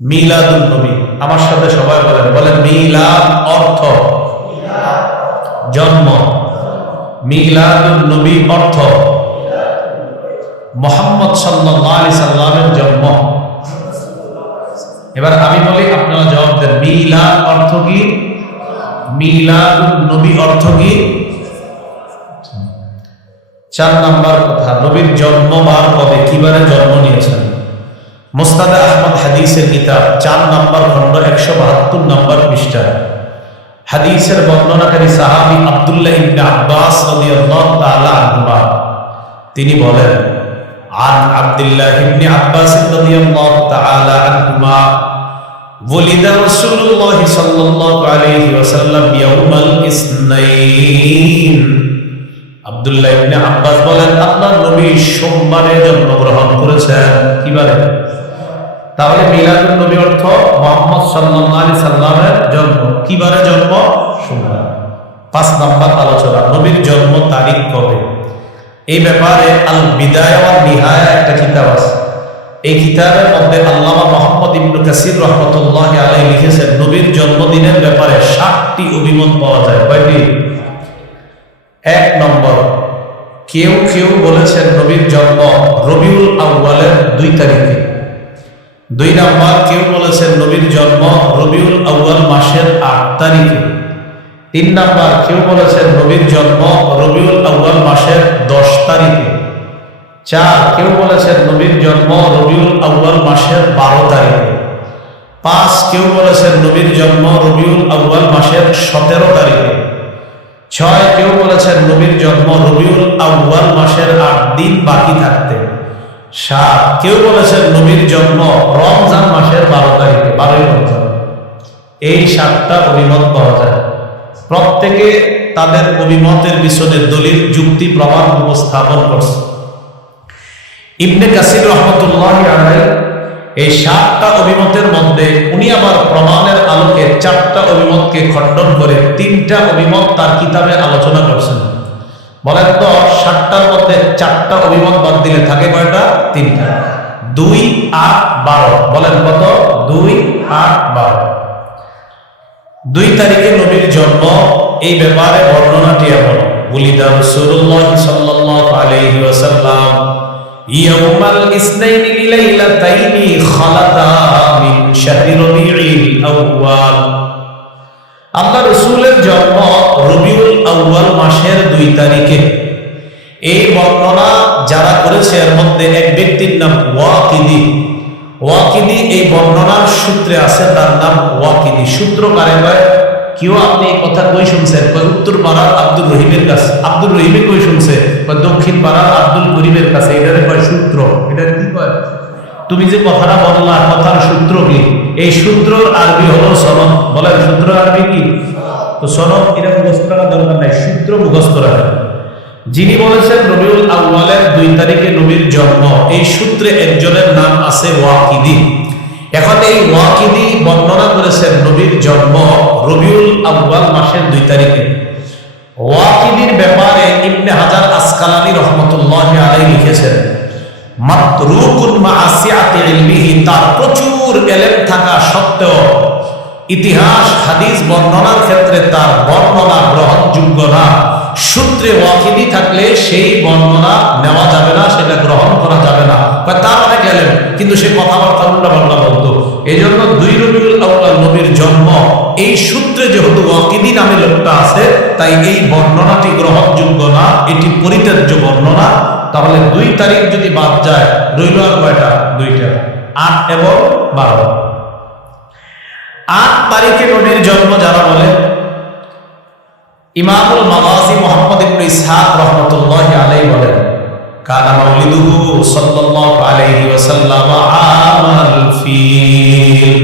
মিলাদুল নবী। আমার সাথে সবাই বলেন বলেন, মিলাদ অর্থ। জন্ম। মিলাদুল নবী অর্থ। মোহাম্মদ আলাইহি সাল্লামের জন্ম। এবার আমি বলি, আপনারা জবাব দেন, মিলাদ অর্থ কি? মিলাদুল নবী অর্থ কি? চার নাম্বার কথা, নবীর জন্ম বার কবে? কিবারে জন্ম নিয়েছেন? মোস্তাদ আহমদ হাদিসের কিতাব চার নাম্বার খন্ড একশো বাহাত্তর নাম্বার পৃষ্ঠা হাদিসের বর্ণনাকারী সাহাবি আব্দুল্লাহ ইবনে আব্বাস রাদিয়াল্লাহু তাআলা আনহুমা তিনি বলেন عن عبد الله بن عباس رضي الله تعالى عنهما ولد رسول الله صلى الله عليه وسلم يوم الاثنين আব্দুল্লাহ ইবনে আব্বাস বলেন আপনার নবী সোমবারে জন্মগ্রহণ করেছেন কিবারে তাহলে মিলাদুল নবী অর্থ মোহাম্মদ সাল্লাল্লাহু আলাইহি সাল্লামের জন্ম। কিবারে জন্ম? সোমবার। পাঁচ নাম্বার আলোচনা, নবীর জন্ম তারিখ কবে? এই ব্যাপারে আল বিদায় ওয়াল নিহায়া একটা কিতাব আছে। এই কিতাবের মধ্যে আল্লামা মোহাম্মদ ইবনু কাসির রহমতুল্লাহ আলাই লিখেছেন, নবীর জন্মদিনের ব্যাপারে সাতটি অভিমত পাওয়া যায়। কয়টি? এক নম্বর, কেউ কেউ বলেছেন নবীর জন্ম রবিউল আউ্বালের দুই তারিখে। দুই নম্বর, কেউ বলেছেন নবীর জন্ম রবিউল আউ্বাল মাসের আট তারিখে। তিন নাম্বার, কেউ বলেছেন নবীর জন্ম রবিউল আউ্বাল মাসের দশ তারিখে। চার, কেউ বলেছেন নবীর জন্ম রবিউল আউ্বাল মাসের বারো তারিখে। পাঁচ, কেউ বলেছেন নবীর জন্ম রবিউল আউ্বাল মাসের সতেরো তারিখে। ছয়, কেউ বলেছেন নবীর জন্ম রবিউল আউ্বাল মাসের আট দিন বাকি থাকতে। সাত। কেউ বলেছেন নবীর জন্ম রমজান মাসের বারো তারিখে, বারোই রমজান। এই সাতটা অভিমত পাওয়া যায়। প্রত্যেকে তাদের অভিমতের পিছনে দলিল, যুক্তি, প্রমাণ উপস্থাপন করছে। ইবনে কাসির রহমতুল্লাহ আলাই এই সাতটা অভিমতের মধ্যে উনি আবার প্রমাণের আলোকে চারটা অভিমতকে খণ্ডন করে তিনটা অভিমত তার কিতাবে আলোচনা করছেন। বলেন তো, সাতটার মধ্যে চারটা অভিমত বাদ দিলে থাকে কয়টা? তিনটা। দুই, আট, বারো। বলেন কত? দুই, আট, বারো। দুই তারিখে নবীর জন্ম, এই ব্যাপারে বর্ণনাটি এমন। বুলিদা রাসূলুল্লাহ সাল্লাল্লাহু আলাইহি ওয়াসাল্লাম, ইয়াউমাল ইসনাইনি লিলাইলাতাইনি খালাতা মিন শাহরি রবিউল আউয়াল। আল্লাহ রসুলের জন্ম রবিউল আউয়াল মাসের দুই তারিখে। এই বর্ণনা যারা করেছে, এর মধ্যে এক ব্যক্তির নাম ওয়াকিদি। ওয়াকিদি এই বর্ণনার সূত্রে আছে, তার নাম ওয়াকিদি। সূত্র কারে কয়? কেউ আপনি এই কথা কই শুনছেন? কয়, উত্তর পাড়ার আব্দুল রহিমের কাছে। আব্দুল রহিমে কই শুনছে? কয়, দক্ষিণ পাড়ার আব্দুল করিমের কাছে। এটারে কয় সূত্র। তুমি যে কথাটা বললা, কথার সূত্র কি? এই সূত্র আরবি হলো সনদ। বলেন, সূত্র আরবি কি? তো সনদ এটা মুখস্থ করার দরকার নাই, সূত্র মুখস্থ রাখা যিনি বলেছেন রবিউল আউ্বালের দুই তারিখে নবীর জন্ম, এই সূত্রে একজনের নাম আছে ওয়াকিদি। এখন এই ওয়াকিদি বর্ণনা করেছেন নবীর জন্ম রবিউল আউ্বাল মাসের দুই তারিখে। ওয়াকিদির ব্যাপারে ইবনে হাজার আসকালানি রহমতুল্লাহ আলাই লিখেছেন মাতরুকুন মাআসিয়াতি ইলমিহি, তার প্রচুর এলেম থাকা সত্ত্বেও ইতিহাস, হাদিস, বর্ণনার ক্ষেত্রে তার বর্ণনা গ্রহণযোগ্য সূত্রে থাকলে সেই বর্ণনা নেওয়া যাবে না, সেটা গ্রহণ করা যাবে না। কিন্তু এই জন্য দুই নবীর জন্ম, এই সূত্রে যেহেতু ওয়াকিদি নামে লোকটা আছে, তাই এই বর্ণনাটি গ্রহণযোগ্য না, এটি পরিত্যাজ্য বর্ণনা। তাহলে দুই তারিখ যদি বাদ যায়, রইল আর কয়টা? দুইটা। আট এবং বারো। আট তারিখে নবীর জন্ম যারা বলে, ইমামুল মাগাজি মোহাম্মদ ইবনে ইসহাক রহমতুল্লাহ আলাই বলেন, কানা মাউলিদুহু সাল্লাল্লাহু আলাইহি ওয়াসাল্লাম আমাল ফিল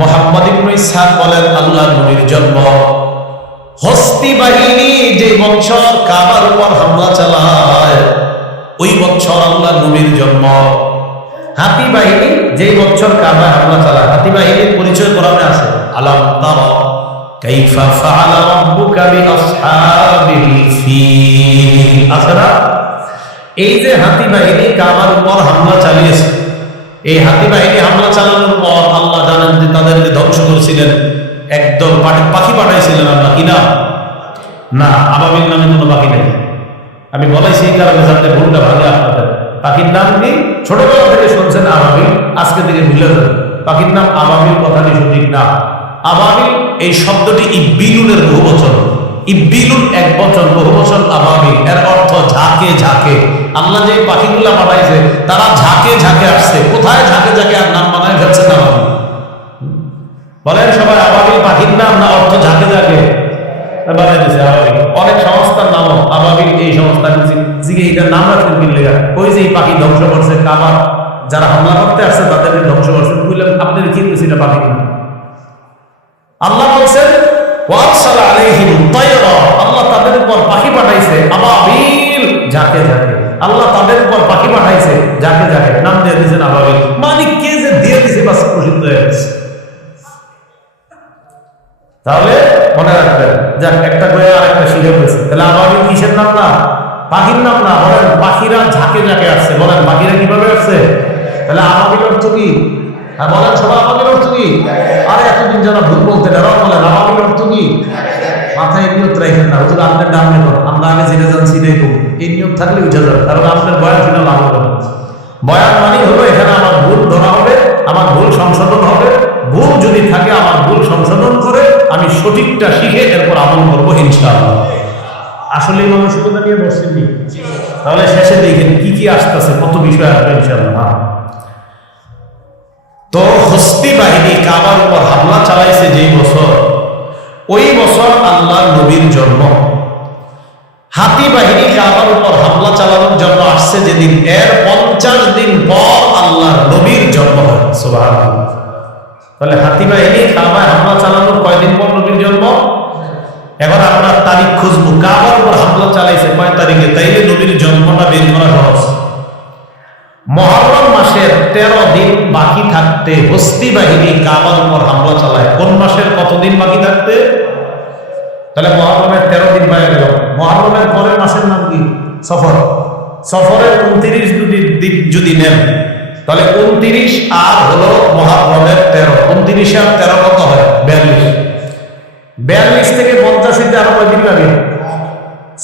মোহাম্মদ ইবনে ইসহাক বলেন, আল্লাহর নবীর জন্ম হস্তি বাহিনী যে বছর কাবার উপর হামলা চালায়, ওই বছর আল্লাহ নবীর জন্ম। হাতি বাহিনী যে বছর কাবা হামলা চালায়, হাতি বাহিনীর পরিচয় কোরআনে আছে। আলাম তারা কাইফা ফাআলা রাব্বুকা বিআসহাবিল ফিল। আছে এই যে হাতি বাহিনী কাবার উপর হামলা চালিয়েছে, এই হাতি বাহিনী হামলা চালানোর আবাবিল নামে কোনো পাখি নেই। আমি বলাই সেই কারণে যাতে ভুলটা ভাগে আপনাদের। পাখির নাম কি? ছোটবেলা থেকে শুনছেন আবাবিল আজকে থেকে ভুলে যাবেন। পাখির নাম আবাবিল কথাটি সঠিক না। আবাবিল এই শব্দটি ইব্বিলুনের বহু বচন। ইব্বিলুন এক বচন, বহু বচন আবাবিল এর অর্থ ঝাঁকে ঝাঁকে। আল্লাহ যে পাখিগুলা বানাইছে, তারা ঝাঁকে ঝাঁকে আসছে। কোথায় ঝাঁকে ঝাঁকে আর নাম বানায় ফেলছে না বলেন সবাই আবাবিল পাখির নাম না অর্থ ঝাঁকে? জিগে এটার নাম রাখছেন বিল্লেগা ওই যে পাখি ধ্বংস করছে, কাবার। যারা হামলা করতে আসছে তাদেরকে ধ্বংস করছে। বুঝলেন আপনার কি হয়েছে এটা পাখির আল্লাহ বলছেন তাদের উপর পাখি পাঠাইছে যাকে তাদের পাখি নাম দিয়ে দিয়েছেন আবাবিল। মালিক কে যে দিয়ে দিয়েছে তাহলে মনে যাক, একটা করে আর একটা শিখে ফেলছে তাহলে আবাবিল কিসের নাম না? পাখির নাম না, বলেন পাখিরা ঝাঁকে ঝাঁকে আসছে। বলেন পাখিরা কীভাবে আসছে? তাহলে আবাবিল অর্থ কি? হ্যাঁ বলেন, সবাই আবাবিল অর্থ কি? আরে, এতদিন যারা ভুল বলতে এরাও বলেন আবাবিল অর্থ কি? মাথায় নিয়ত রাখেন না, হুজুর আপনার নাম নেব আমরা আগে দেখুন এই নিয়ত থাকলে উঠে যাবে, কারণ আপনার বয়ান শুনে লাভ হবে না। বয়ান মানে হলো, এখানে আমার ভুল ধরা হবে, আমার ভুল সংশোধন হবে। ভুল যদি থাকে, আমার ভুল সংশোধন করে আমি সঠিকটা শিখে এরপর আমল করব, ইনশাআল্লাহ। আসলে এই মানসিকতা নিয়ে বসছেন নি? তাহলে শেষে দেখেন কি কি আসতেছে, কত বিষয় আসবে ইনশাআল্লাহ হ্যাঁ। তো হস্তি বাহিনী কাবার উপর হামলা চালাইছে যেই বছর, ওই বছর আল্লাহ নবীর জন্ম হাতি বাহিনী কাবার উপর হামলা চালানোর জন্য আসছে যেদিন, এর পঞ্চাশ দিন পর আল্লাহ নবীর জন্ম হয়। তাহলে হাতি বাহিনী কাবায় হামলা চালানোর কয়দিন পর নবীর জন্ম এখন আপনার তারিখ খুঁজবো। কাবার উপর হামলা চালাইছে কয় তারিখে? তাইলে নবীর জন্মটা বের করা সহজ। মহরম মাসের তেরো দিন বাকি থাকতে হস্তি বাহিনী কাবার উপর হামলা চালায়। কোন মাসের কতদিন বাকি থাকতে? তাহলে মহরমের তেরো দিন বাইরে গেল। মহরমের পরের মাসের নাম কি? সফর। সফরের উনত্রিশ যদি দিন যদি নেন, তাহলে উনত্রিশ আর হলো মহরমের তেরো। উনত্রিশে আর তেরো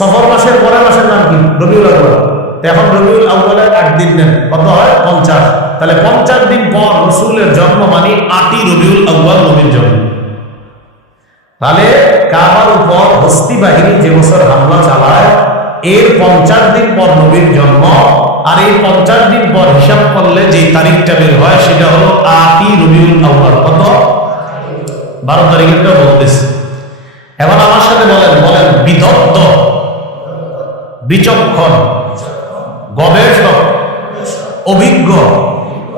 সফর মাসের পরের মাসের নাম কি? রবিউল আউ্বাল এখন রবিউল আউ্বালের আট দিন নেন। কত হয়? পঞ্চাশ। তাহলে পঞ্চাশ দিন পর রসুলের জন্ম মানে আটই রবিউল আউ্বাল নবীর জন্ম। তাহলে কাবার উপর হস্তি বাহিনী যে বছর হামলা চালায়, এর পঞ্চাশ দিন পর নবীর জন্ম, আর এই পঞ্চাশ দিন পর হিসাব করলে যে তারিখটা বের হয়, সেটা হলো আটই রবিউল আউ্বাল কত? বারো তারিখেরটা বলতেছে। বিচক্ষণ, গবেষক, অভিজ্ঞ,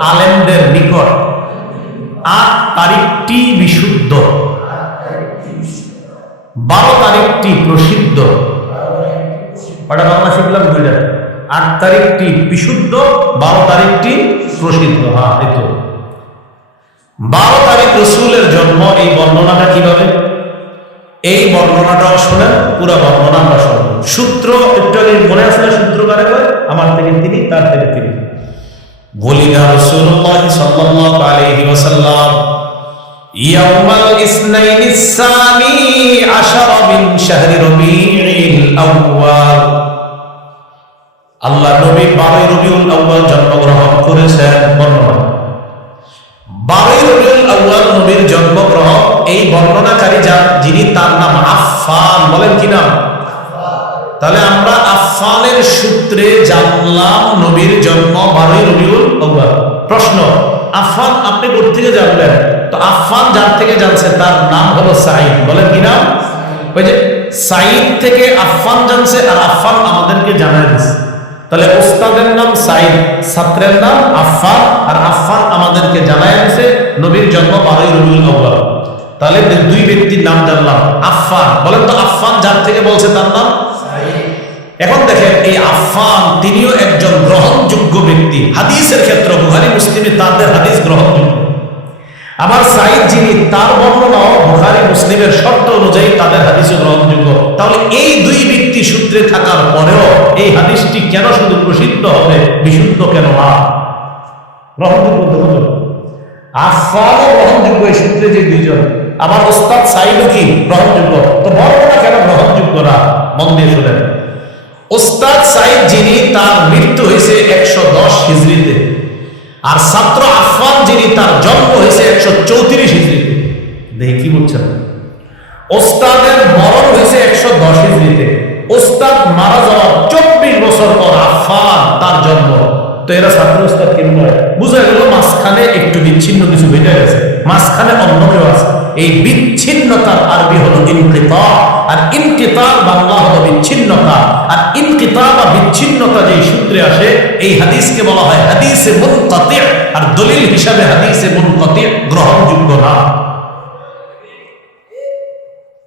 আলেমদের নিকট। আট তারিখটি বিশুদ্ধ। বারো তারিখটি প্রসিদ্ধ। কটা বাংলা শিখলাম? দুইটা। আট তারিখটি বিশুদ্ধ, বারো তারিখটি প্রসিদ্ধ। হ্যাঁ এই তো। বারো তারিখ রসুলের জন্ম, এই বর্ণনাটা কীভাবে? এই বর্ণনাটাও শুনে পুরো বর্ণনা আমরা শুনব সূত্র একটু আগে মনে আসলে সূত্র কারে করে আমার থেকে তিনি, তার থেকে তিনি। বলিনা রাসূলুল্লাহ সাল্লাল্লাহু আলাইহি ওয়াসাল্লাম, ইয়াউমাল ইসনাইনি সামি আশার মিন শাহরি রবিউল আউয়াল। আল্লাহ নবী 12 রবিউল আউয়াল জন্মগ্রহণ করেছেন, বর্ণনা। 12 রবিউল আউয়াল নবীর জন্মগ্রহণ এই বর্ণনাকারী যান যিনি তার নাম আফফান বলেন কি নাম? তাহলে আমরা আফফানের সূত্রে জানলাম নবীর জন্ম বারোই রবিউল আউ্বাল প্রশ্ন আফফান আপনি কোথা থেকে জানলেন? তো আফফান যার থেকে জানছে তার নাম হলো সাইদ বলেন কি নাম? ওই যে সাইদ থেকে আফফান জানছে আর আফফান আমাদেরকে জানাই দিচ্ছে তাহলে ওস্তাদের নাম সাইদ ছাত্রের নাম আফফান আর আফফান আমাদেরকে জানাই দিছে নবীর জন্ম বারোই রবিউল আউ্বাল তাহলে দুই ব্যক্তির নাম জানলাম আফফান। বলেন তো আফফান যার থেকে বলছে তার নাম? এখন দেখেন এই আফফান তিনিও একজন গ্রহণযোগ্য ব্যক্তি। হাদিসের ক্ষেত্রে বুহারি মুসলিমে তাদের হাদিস গ্রহণযোগ্য। আমার সাইদ যিনি তার বর্ণনাও বুহারি মুসলিমের শর্ত অনুযায়ী তাদের হাদিসও গ্রহণযোগ্য। তাহলে এই দুই ব্যক্তি সূত্রে থাকার পরেও এই হাদিসটি কেন শুধু প্রসিদ্ধ হবে বিশুদ্ধ কেন না? গ্রহণযোগ্য। আফফানও গ্রহণযোগ্য এই সূত্রে যে দুইজন। আমার ওস্তাদ সাইদও কি? গ্রহণযোগ্য। তো বর্ণনা কেন গ্রহণযোগ্য না? মন দিয়ে শুনেন। ওস্তাদ সাইদ যিনি, তার মৃত্যু হয়েছে একশো দশ আর ছাত্র আফান যিনি, তার জন্ম হয়েছে একশো চৌত্রিশ হিজড়িতে। দেখি কি বলছেন। ওস্তাদের মরণ হয়েছে একশো দশ হিজড়িতে। ওস্তাদ মারা যাওয়ার চব্বিশ বছর পর আফান তার জন্ম। তো এরা ছাত্র ওস্তাদ কেমন বুঝা গেল মাঝখানে একটু বিচ্ছিন্ন কিছু বেঁচে গেছে। মাঝখানে অন্য কেউ আছে। এই বিচ্ছিন্নতার আরবি হলো ইনকিতা আর ইনকিতার বাংলা হলো বিচ্ছিন্নতা। আর ইনকিতা বা বিচ্ছিন্নতা যে সূত্রে আসে, এই হাদিসকে বলা হয় হাদিসে মুনকাতি। আর দলিল হিসাবে হাদিসে মুনকাতি গ্রহণযোগ্য না।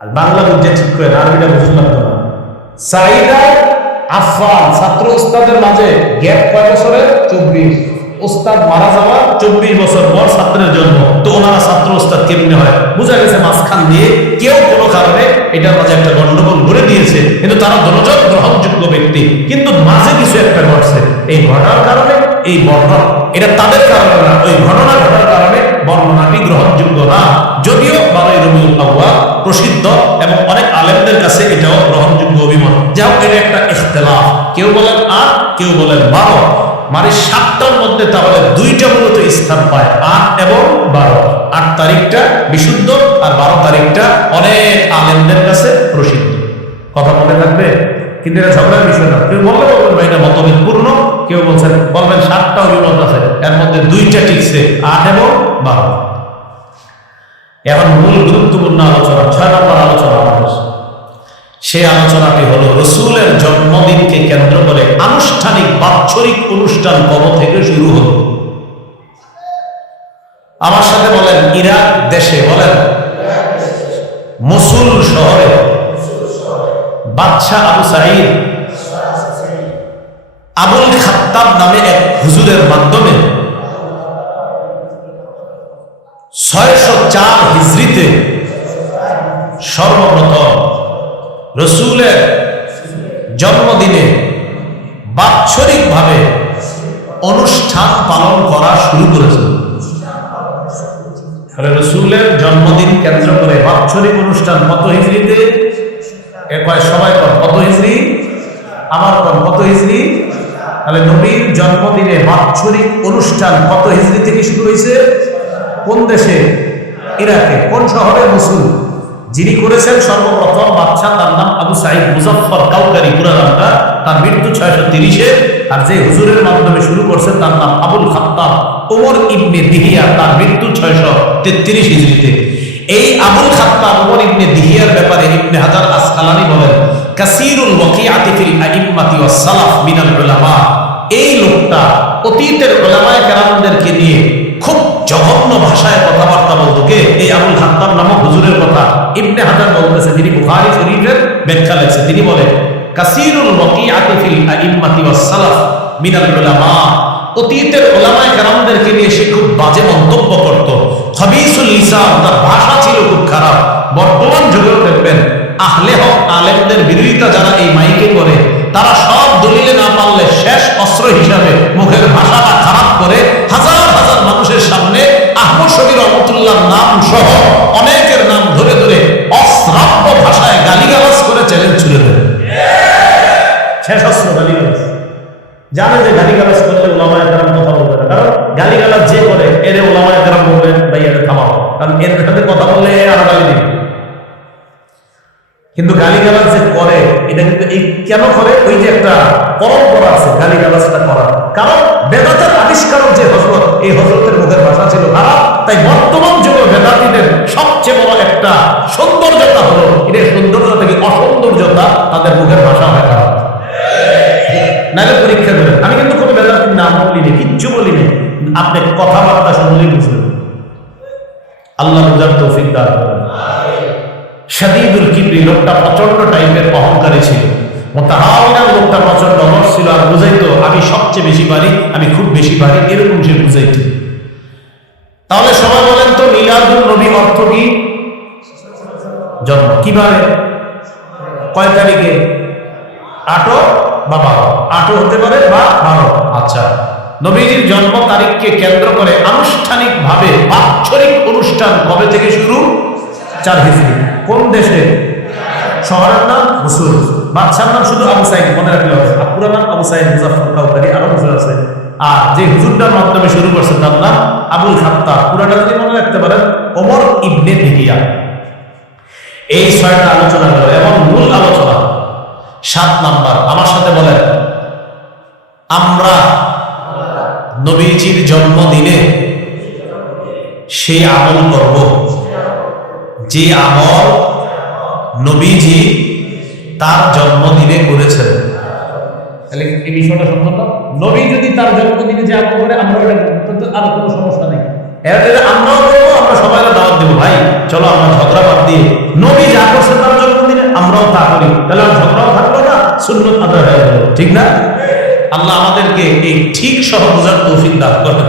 আর বাংলা বুঝে ঠিক করে আরবিটা বুঝলাম না। সাইদা আফান ছাত্র উস্তাদের মাঝে গ্যাপ কয় বছরের? চব্বিশ। উস্তাদ মারা যাওয়া চব্বিশ বছর পর একটা গন্ডগোল করে দিয়েছে, কিন্তু তারা দনজন গ্রহণযোগ্য ব্যক্তি। কিন্তু মাঝে কিছু একটা ঘটছে। এই ঘটার কারণে, এই বর্ণনা, এটা তাদের কারণে না, ওই ঘটনা ঘটার কারণে বর্ণনাটি গ্রহণযোগ্য না। যদিও বারোই রবিউল প্রসিদ্ধ এবং অনেক আলেমদের কাছে এটাও গ্রহণযোগ্য অভিমত। যাও এটা একটা ইখতলাফ। কেউ বলেন আট, কেউ বলেন বারো। মানে সাতটার মধ্যে তাহলে দুইটা মূলত স্থান পায়, আট এবং বারো। আট তারিখটা বিশুদ্ধ আর বারো তারিখটা অনেক আলেমদের কাছে প্রসিদ্ধ। কথা মনে থাকবে? কিন্তু এটা ঝগড়ার বিষয় না। কেউ বললে বলবেন, ভাই, এটা মতভেদ পূর্ণ। কেউ বলছেন, বলবেন, সাতটা অভিমত আছে। এর মধ্যে দুইটা টিকছে, আট এবং বারো। এখন মূল গুরুত্বপূর্ণ আলোচনা ছয় নম্বর আলোচনা আমাদের। সে আলোচনাটি হলো, রসুলের জন্মদিনকে কেন্দ্র করে আনুষ্ঠানিক বাৎসরিক অনুষ্ঠান কবে থেকে শুরু হলো। আমার সাথে বলেন, ইরাক দেশে বলেন, মসুল শহরে বাদশাহ আবু সাইদ আবুল খাত্তাব নামে এক হুজুরের মাধ্যমে ছয়শো চার হিজড়িতে সর্বপ্রথম রসুলের জন্মদিনে বাৎসরিকভাবে অনুষ্ঠান পালন করা শুরু করেছে। তাহলে রসুলের জন্মদিন কেন্দ্র করে বাৎসরিক অনুষ্ঠান, কত হিজড়িতে? এ কয় সবাই কর, কত হিজড়ি? আমার কর, কত হিজড়ি? তাহলে নবীর জন্মদিনে বাৎসরিক অনুষ্ঠান কত হিজড়ি থেকে শুরু হয়েছে? কোন দেশে? ইরাকে। কোন শহরে? মুসুল? যিনি করেছেন সর্বপ্রথম বাদশাহ, তার নাম আবু সাইদ মুজফর কাউকারি, পুরা নামটা। তার মৃত্যু ছয়শো তিরিশে। আর যে হুজুরের মাধ্যমে শুরু করছে, তার নাম আবুল খাত্তাব ওমর ইবনে দিহিয়া। তার মৃত্যু ছয়শো তেত্রিশ হিজড়িতে। এই আবুল খাত্তাব ওমর ইবনে দিহিয়ার ব্যাপারে ইবনে হাজার আসকালানি বলেন, কাসিরুল ওয়াকিআতি ফিল আইম্মাতি ওয়াস সালাফ মিনাল উলামা। এই লোকটা অতীতের ওলামায় কেরামদেরকে নিয়ে খুব জঘন্য ভাষায় কথাবার্তা বলতো। কে? এই আবুল খাত্তাব নামক হুজুরের কথা। ইবনে হাজার বলতেছে, তিনি বুখারী শরীফের ব্যাখ্যা লেখছে। তিনি বলেন, কাসিরুল ওয়াকিআতি ফিল আইম্মাতি ওয়াস সালাফ মিনাল উলামা। অতীতের ওলামায়ে কেরামদেরকে নিয়ে সে খুব বাজে মন্তব্য করত। খবিসুল লিসান, তার ভাষা ছিল খুব খারাপ। বর্তমান যুগেও দেখবেন, আহলে হক আলেমদের বিরোধিতা যারা এই মাইকে করে, তারা সব অস্ত্র হিসাবে মুখের ভাষাটা খারাপ করে হাজার হাজার মানুষের সামনে আহমদ শরীর রহমতুল্লাহ নাম সহ অনেকের নাম ধরে ধরে অশ্রাব্য ভাষায় গালিগালাজ করে চ্যালেঞ্জ ছুড়ে দেবে শেষ অস্ত্র গালিগালাজ। জানে যে গালিগালাজ করলে ওলামায় কারাম কথা বলবে না। কারণ গালিগালাজ যে করে, এর ওলামায় কারাম বলবেন, ভাই, এর থামাও। কারণ এর সাথে কথা বললে আর গালি দিবে। কিন্তু গালিগালাজ এটা কেন করে? ওই যে একটা পরম্পরা আছে, গালিগালাজটা করা। কারণ বেদাতের আবিষ্কারক যে হজরত, এই হজরতের মুখের ভাষা ছিল খারাপ, তাই বর্তমান যুগে বেদাতিদের সবচেয়ে বড় একটা সৌন্দর্যতা হলো, এটা সৌন্দর্যতা থেকে অসৌন্দর্যতা তাদের মুখের ভাষা হয় খারাপ। নাহলে পরীক্ষা দেবেন আমি কিন্তু কোনো বেদাতির নাম বলিনি, কিচ্ছু বলিনি। আপনি কথাবার্তা শুনলেই বুঝবেন। আল্লাহ বুঝার তৌফিক করেন। শাদিদুল কিবরি লোকটা প্রচণ্ড টাইপের অহংকারী ছিল। মোতাহাওয়ার লোকটা প্রচণ্ড রস ছিল আর বুঝাইতো, আমি সবচেয়ে বেশি পারি, আমি খুব বেশি পারি। এরকম সে বুঝাইতো। তাহলে সবাই বলেন তো মিলাদুল নবী অর্থ কি? জন্ম। কীভাবে? কয় তারিখে? আটো বা বারো? আটো হতে পারে বা বারো? আচ্ছা। নবীজির জন্ম তারিখকে কেন্দ্র করে আনুষ্ঠানিক ভাবে বাৎসরিক অনুষ্ঠান কবে থেকে শুরু? চার হিজড়ি। কোন দেশে? শহরের নাম মুসুল বাদশার নাম শুধু আবু সাইদ, মনে রাখলে হবে। আর পুরো নাম আবু সাইদ মুজাফর আরও হুজুর আছে। আর যে হুজুরটার মাধ্যমে শুরু করছেন তার নাম আবুল খাত্তা পুরাটা যদি মনে রাখতে পারেন, ওমর ইবনে দিহিয়া এই ছয়টা আলোচনা গেল এবং মূল আলোচনা সাত নাম্বার। আমার সাথে বলেন, আমরা নবীজির জন্মদিনে সেই আমল করব। যে আমল নবীজি তার জন্মদিনে করেছেন। তাহলে এই বিষয়টা সম্ভব? না? নবী যদি তার জন্মদিনে যে আমল করে আমরা আর কোনো সমস্যা নেই। এর আমরাও করব আমরা সবাই দাওয়াত দেবো। ভাই চলো আমরা ঝগড়া বাদ দিয়ে নবী যা করছে তার জন্মদিনে আমরাও তা করি। তাহলে ঝগড়াও থাকল না সুন্নত আদায় হয়ে গেল। ঠিক না? আল্লাহ আমাদেরকে এই ঠিক সহ বোঝার তৌফিক দান করেন।